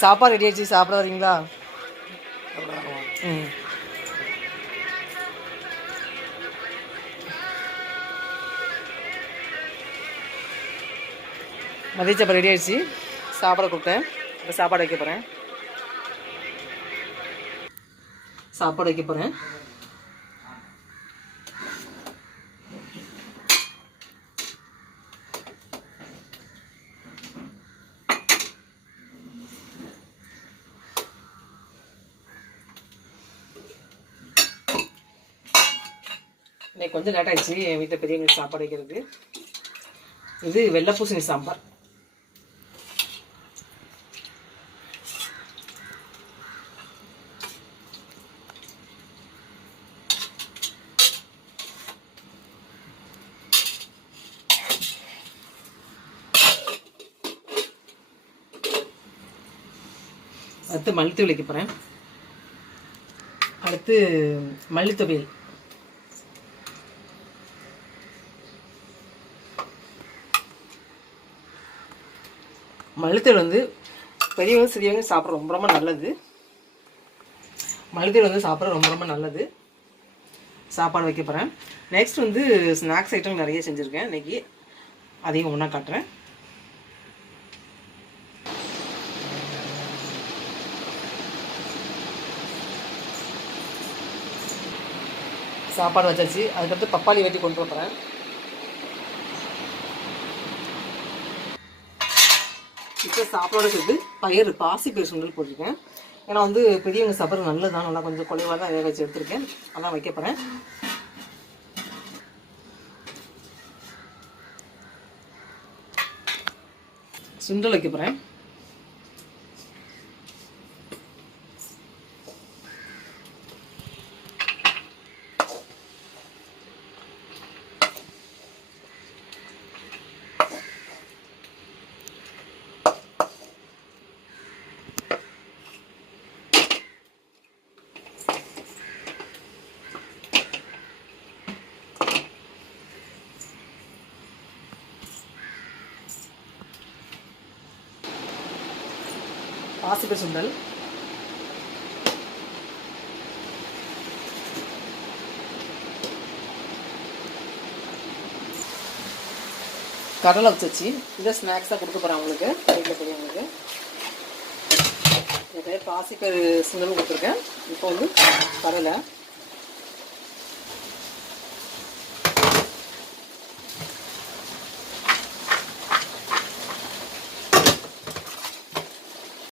சாப்பாடு ரெடி ஆச்சு சாப்பிட வரீங்களா ம். மதிய சாப்பாடு ரெடி ஆயிடுச்சு. சாப்பாடு கொடுத்தேன். இப்போ சாப்பாடு வைக்க போகிறேன் சாப்பாடு வைக்க போகிறேன் இன்னைக்கு கொஞ்சம் லேட் ஆயிடுச்சு. என் வீட்டில் பெரியவங்களுக்கு சாப்பாடு வைக்கிறதுக்கு இது வெள்ளை பூசணி சாம்பார். அடுத்து மல்லித்தூள் வைக்க போகிறேன் அடுத்து மல்லித்தொவையல் மல்லித்தூள் வந்து பெரியவங்க சிறியவங்க சாப்பிட ரொம்ப ரொம்ப நல்லது. மல்லித்தூள் வந்து சாப்பிட ரொம்ப ரொம்ப நல்லது. சாப்பாடு வைக்க போகிறேன் நெக்ஸ்ட் வந்து ஸ்நாக்ஸ் ஐட்டம் நிறைய செஞ்சுருக்கேன். இன்னைக்கு அதையும் ஒன்றா காட்டுறேன். சாப்பாடு வச்சாச்சு. அதுக்கடுத்து பப்பாளி வெட்டி கொண்டு போகிறேன் இப்போ சாப்பாடோட சேர்த்து பயிர் பாசி பயிர் சுண்டல் போட்டிருக்கேன். ஏன்னா வந்து பெரியவங்க சாப்பிட்றது நல்லதான் நல்லா கொஞ்சம் குறைவாக தான் வேக வச்சு எடுத்திருக்கேன். அதான் வைக்க போகிறேன் சுண்டல் வைக்க போகிறேன் பாசிப்பயிர் சுண்டல். கடலை வச்சு இதை ஸ்நாக்ஸாக கொடுக்க போகிறேன் அவங்களுக்கு வீட்டில் பெரியவங்களுக்கு. நிறைய பாசிப்பயிர் சுண்டல் கொடுத்துருக்கேன். இப்போ வந்து கடலை.